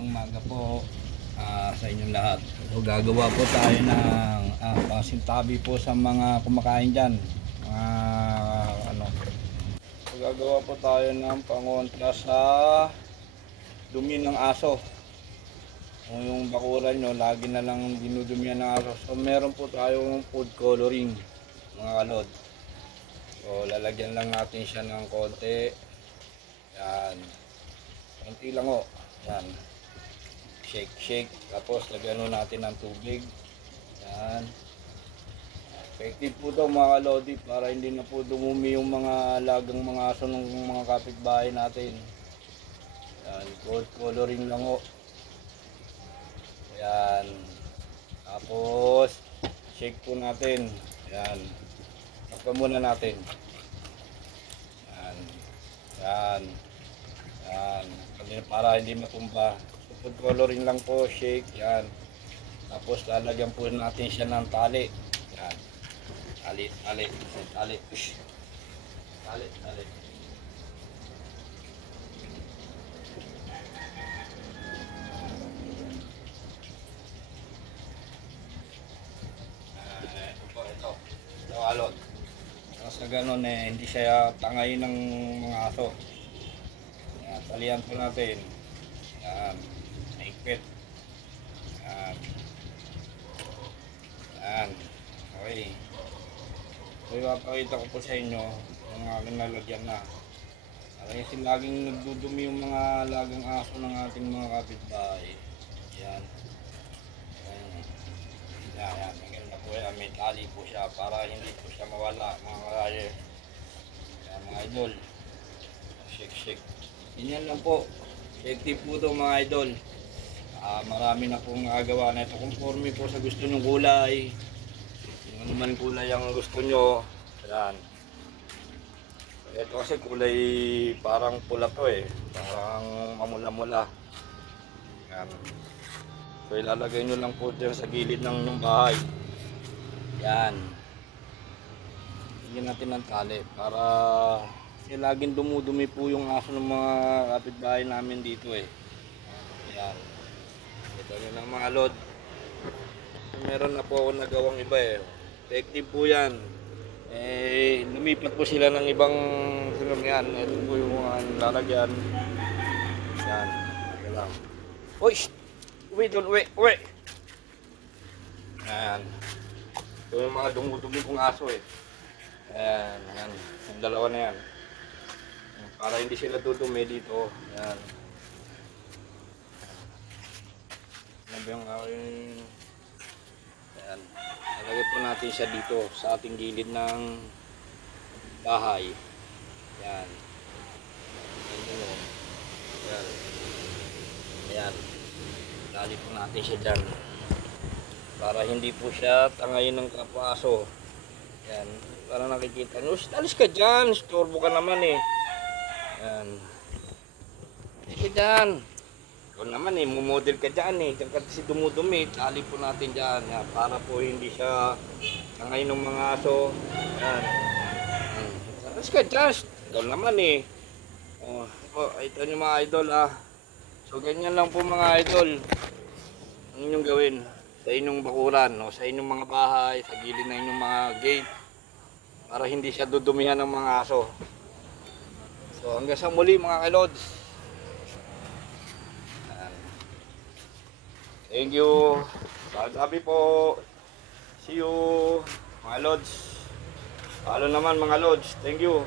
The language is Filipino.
Magandang umaga po ah, sa inyong lahat. So, gagawa po tayo ng ah, pasintabi po sa mga kumakain dyan. Mga ano. So, gagawa po tayo ng pangontra sa dumi ng aso. Kung yung bakuran nyo, lagi na lang dinudumihan ng aso. So, meron po tayong food coloring, mga kalod. So, lalagyan lang natin siya ng konti. Yan. Konti lang o. Yan. Shake, shake. Tapos, lagyan natin ng tubig. Yan. Effective po daw mga kalodi para hindi na po dumumi yung mga lagang mga aso ng mga kapitbahay natin. Yan. Gold coloring lang o. Yan. Tapos, shake po natin. Yan. Takpan muna natin. Yan. Yan. Yan. Para hindi matumba. Food coloring lang po, shake. Yan. Tapos lalagyan po natin siya ng tali. Yan. Tali, tali, tali. Tali, tali. Ito, alon. Na ganun eh, hindi siya tangay ng mga aso. Yan, talian po natin. Yan, naikpit. Yan. Yan. Okay. So, ipapakita ko po sa inyo yung aking nalagyan na. Kasi laging nagdudumi yung mga lagang aso ng ating mga kapitbahay. Yan. Yan. Yan, yan. May ganun na po yan. May tali po siya para hindi po siya mawala mga karaye. Yan mga idol. Shake, shake. Ganyan lang po. Effective po ito mga idol. Ah, marami na pong nagagawa na ito. Conforme po sa gusto nyong kulay. Kung ano man kulay ang gusto nyo. Yan. Ito kasi kulay parang pula to eh. Parang mamula-mula. Yan. So ilalagay nyo lang po dyan sa gilid ng inyong bahay. Yan. Bigyan natin ng tali para kasi laging dumudumi po yung aso ng mga kapitbahay namin dito eh. Yan. Ito yun ang mga lod. Meron na po ako nagawang iba eh. Effective po yan. Eh, lumipat po sila ng ibang silong yan. Ito po yung mga lalagyan. Yan. Ito lang. Uy! Uwi doon, uwi, uwi! Yan. Ito yung mga dumudumi kong aso eh. Ayan, yan. Yung dalawa na yan. Para hindi sila dudumi dito. Yan. Ano ba yung. Ayan. Nalagay po natin siya dito sa ating gilid ng bahay. Yan. Ayan. Ayan. Ayan. Lali po natin siya dyan. Para hindi po siya tangayin ng kapaso. Yan. Para nakikita nyo. "Shh, Alis ka dyan. Storbo ka naman eh. Yan. Alis ka dyan. Ikaw naman eh. Mumodel ka dyan eh. Diyan kasi dumudumi. Tali po natin dyan. Yan. Para po hindi siya tangayin ng mga aso. Yan. Alis ka. Shh, Ikaw naman eh. Oh, oh, ito yung mga idol ah. So ganyan lang po mga idol. Ang inyong gawin sa inyong bakuran, no? sa inyong mga bahay, sa gilid ng inyong mga gate para hindi siya dudumihan ng mga aso. So hanggang sa muli mga kalods. Thank you. Sabi po. See you mga lods. Follow naman mga lods. Thank you.